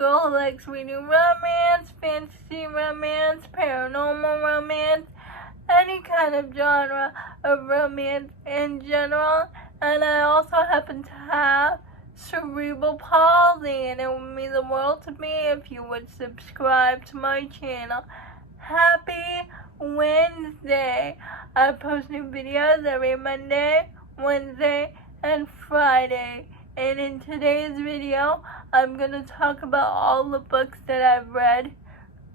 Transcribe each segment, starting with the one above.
girl who likes reading romance, fantasy romance, paranormal romance, any kind of genre of romance in general. And I also happen to have cerebral palsy, and it would mean the world to me if you would subscribe to my channel. Happy Wednesday! I post new videos every Monday, Wednesday, and Friday. And in today's video, I'm going to talk about all the books that I've read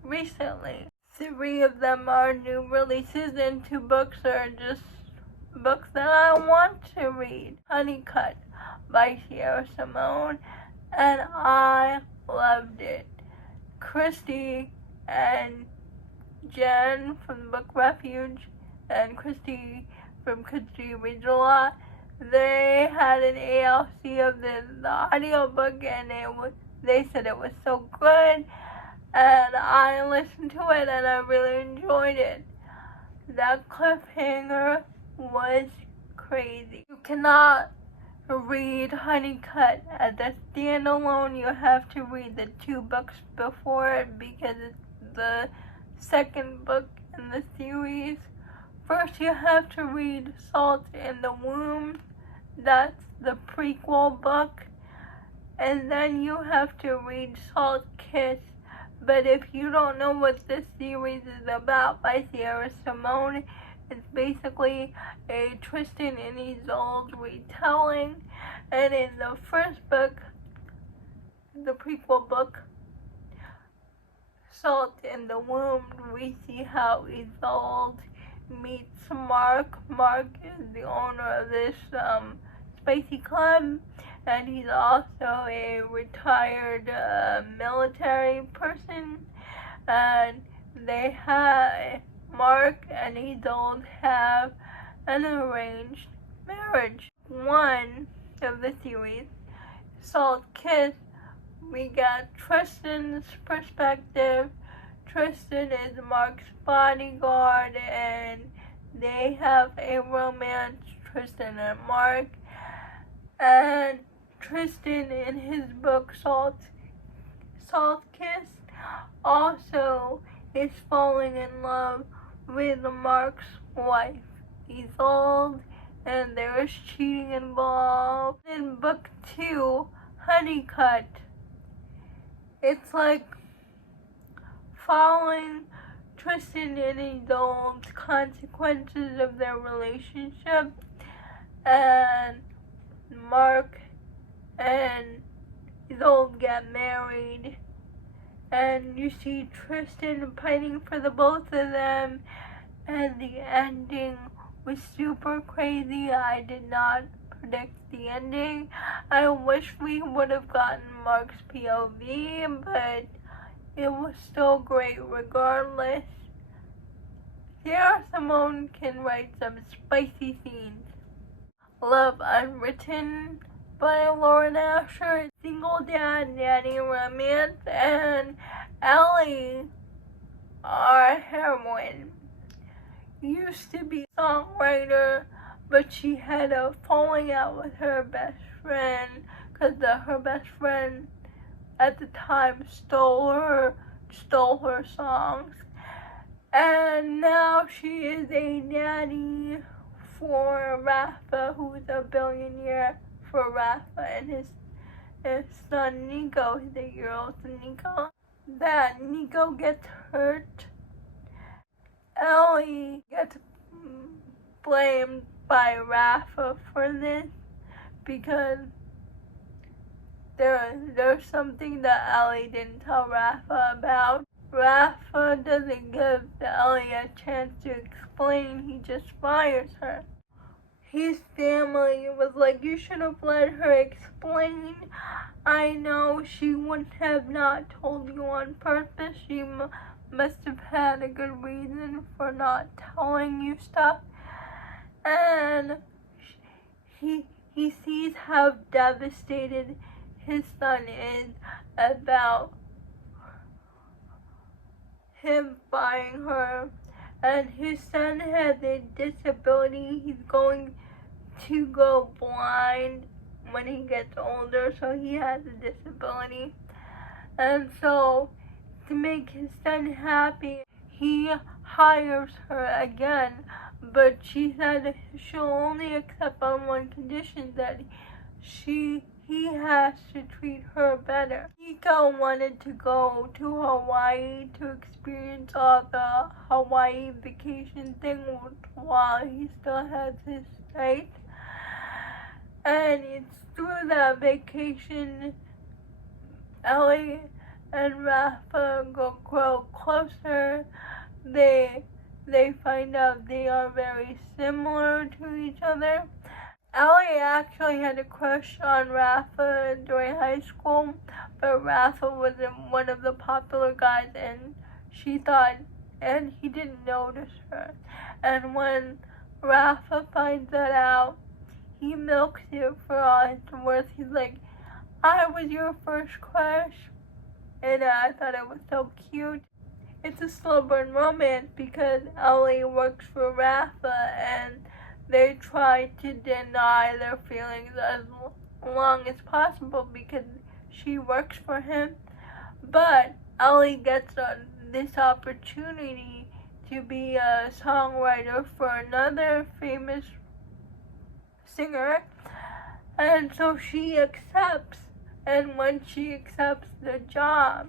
recently. 3 of them are new releases, and 2 books are just books that I want to read. Honeycut by Sierra Simone, and I loved it. Christy and Jen from the book Refuge, and Christy from Christy Reads a Lot, they had an ALC of the audiobook, and they said it was so good, and I listened to it and I really enjoyed it. That cliffhanger was crazy. You cannot read Honeycut as a standalone. You have to read the 2 books before it because it's the second book in the series. First, you have to read Salt in the Womb. That's the prequel book. And then you have to read Salt Kiss. But if you don't know what this series is about by Sierra Simone, it's basically a Tristan and Isolde retelling. And in the first book, the prequel book, Salt in the Womb, we see how Isolde meets Mark. Mark is the owner of this spicy club, and he's also a retired military person, and they have, Mark and Isolde have an arranged marriage. 1 of the series, Salt Kiss, we got Tristan's perspective. Tristan is Mark's bodyguard, and they have a romance, Tristan and Mark. And Tristan, in his book Salt Kiss, also is falling in love with Mark's wife, Isolde, and there's cheating involved. In book 2, Honeycut, it's like following Tristan and Isolde's consequences of their relationship, and Mark and Isolde get married, and you see Tristan fighting for the both of them, and the ending was super crazy. I did not predict the ending. I wish we would have gotten Mark's POV, but it was still great regardless. Sierra Simone can write some spicy scenes. Love Unwritten by Lauren Asher, single dad nanny romance, and Ellie, our heroine, used to be a songwriter, but she had a falling out with her best friend because her best friend at the time stole her songs, and now she is a nanny for Rafa, who's a billionaire, for Rafa and his son Nico, his 8-year-old son Nico. That Nico gets hurt. Ellie gets blamed by Rafa for this because there's something that Ellie didn't tell Rafa about. Rafa doesn't give Ellie a chance to explain, he just fires her. His family was like, you should have let her explain. I know she wouldn't have not told you on purpose. She must have had a good reason for not telling you stuff. And he sees how devastated his son is about him firing her, and his son has a disability. He's going to go blind when he gets older, so he has a disability. And so, to make his son happy, he hires her again, but she said she'll only accept on one condition, that he has to treat her better. Nico wanted to go to Hawaii to experience all the Hawaii vacation thing while he still has his sight. And it's through that vacation Ellie and Rafa grow closer. They find out they are very similar to each other. Ellie actually had a crush on Rafa during high school, but Rafa wasn't one of the popular guys, and he didn't notice her. And when Rafa finds that out, he milks it for all it's worth. He's like, I was your first crush. And I thought it was so cute. It's a slow burn romance because Ellie works for Rafa and they try to deny their feelings as long as possible because she works for him. But Ellie gets this opportunity to be a songwriter for another famous singer, and so she accepts. And when she accepts the job,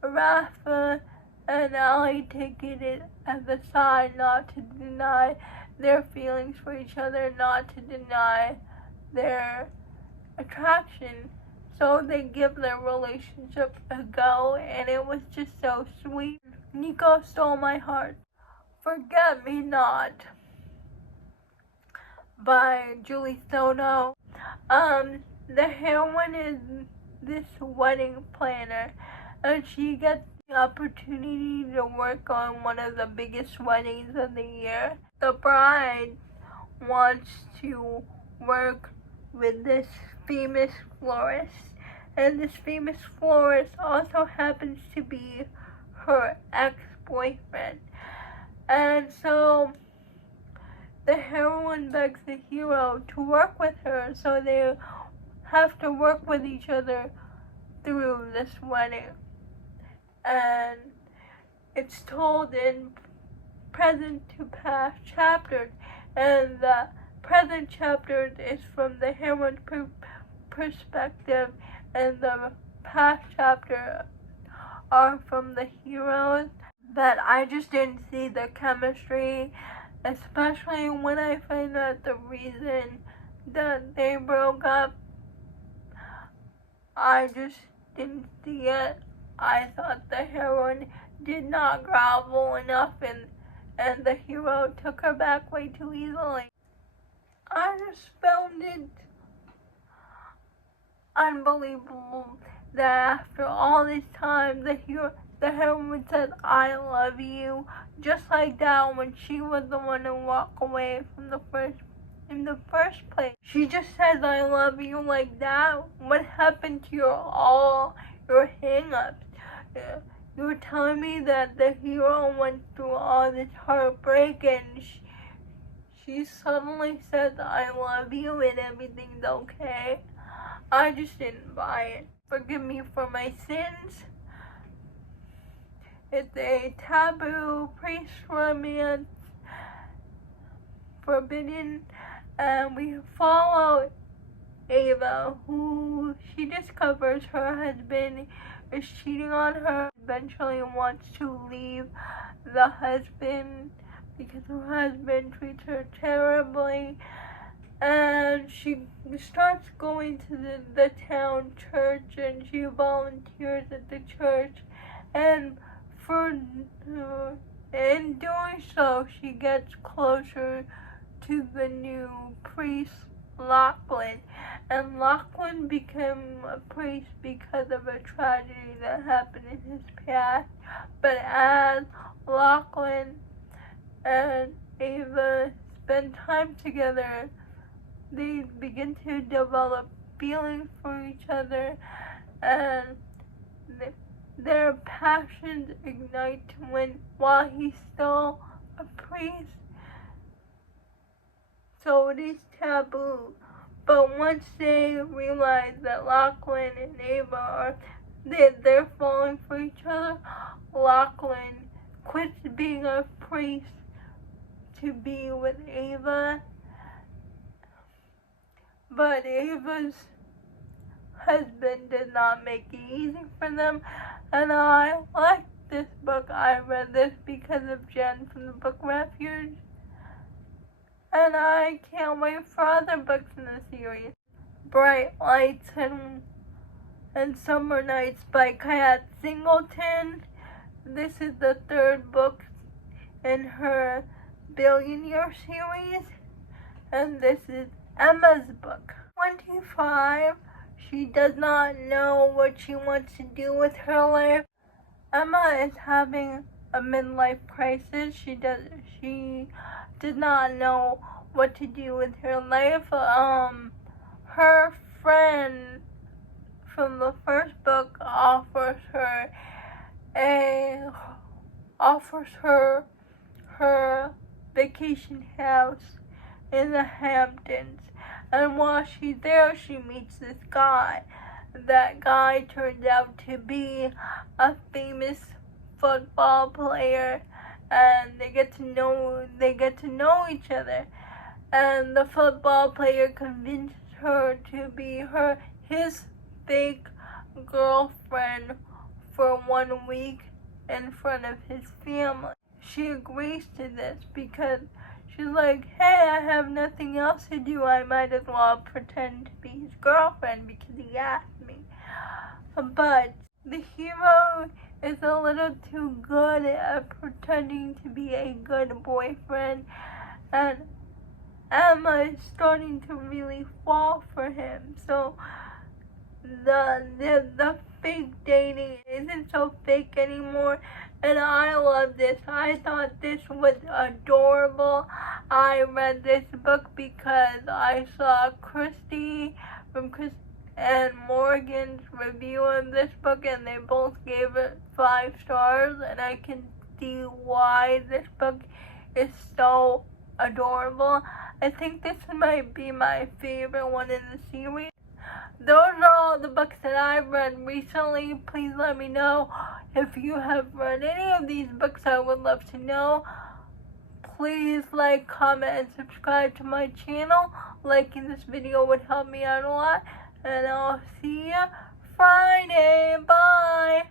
Rafa and Ellie take it as a sign not to deny their feelings for each other, not to deny their attraction. So they give their relationship a go, and it was just so sweet. Nico Stole My Heart. Forget Me Not by Julie Soto. The heroine is this wedding planner, and she gets the opportunity to work on one of the biggest weddings of the year. The bride wants to work with this famous florist, and this famous florist also happens to be her ex-boyfriend. And so the heroine begs the hero to work with her, so they have to work with each other through this wedding. And it's told in present to past chapters, and the present chapters is from the heroine's perspective, and the past chapters are from the heroes. But I just didn't see the chemistry, especially when I find out the reason that they broke up. I just didn't see it. I thought the heroine did not grovel enough, and the hero took her back way too easily. I just found it unbelievable that after all this time, the heroine said, I love you, just like that, when she was the one to walk away from in the first place. She just says, I love you like that. What happened to your hang-ups? You were telling me that the hero went through all this heartbreak, and she suddenly says, I love you and everything's okay. I just didn't buy it. Forgive me for my sins. It's a taboo priest romance, forbidden, and we follow Ava, who she discovers her husband is cheating on her, eventually wants to leave the husband because her husband treats her terribly, and she starts going to the town church, and she volunteers at the church, and in doing so, she gets closer to the new priest, Lachlan. And Lachlan became a priest because of a tragedy that happened in his past. But as Lachlan and Ava spend time together, they begin to develop feelings for each other, and their passions ignite while he's still a priest. So it is taboo. But once they realize that Lachlan and Ava are they're falling for each other. Lachlan quits being a priest to be with Ava, but Ava's husband did not make it easy for them, and I like this book. I read this because of Jen from the Book Refuge, and I can't wait for other books in the series. Bright Lights and Summer Nights by Kat Singleton. This is the third book in her Billionaire series, and this is Emma's book. 25. She does not know what she wants to do with her life. Emma is having a midlife crisis. She does not know what to do with her life. Her friend from the first book offers her her vacation house in the Hamptons, and while she's there, she meets this guy. That guy turns out to be a famous football player, and they get to know each other. And the football player convinces her to be his fake girlfriend for 1 week in front of his family. She agrees to this because she's like, hey, I have nothing else to do. I might as well pretend to be his girlfriend because he asked me. But the hero is a little too good at pretending to be a good boyfriend, and Emma is starting to really fall for him. So the fake dating isn't so fake anymore, and I love this. I thought this was adorable. I read this book because I saw Christy from Chris and Morgan's review of this book, and they both gave it 5 stars, and I can see why this book is so adorable. I think this might be my favorite one in the series. Those are all the books that I've read recently. Please let me know if you have read any of these books. I would love to know. Please like, comment, and subscribe to my channel. Liking this video would help me out a lot. And I'll see you Friday. Bye!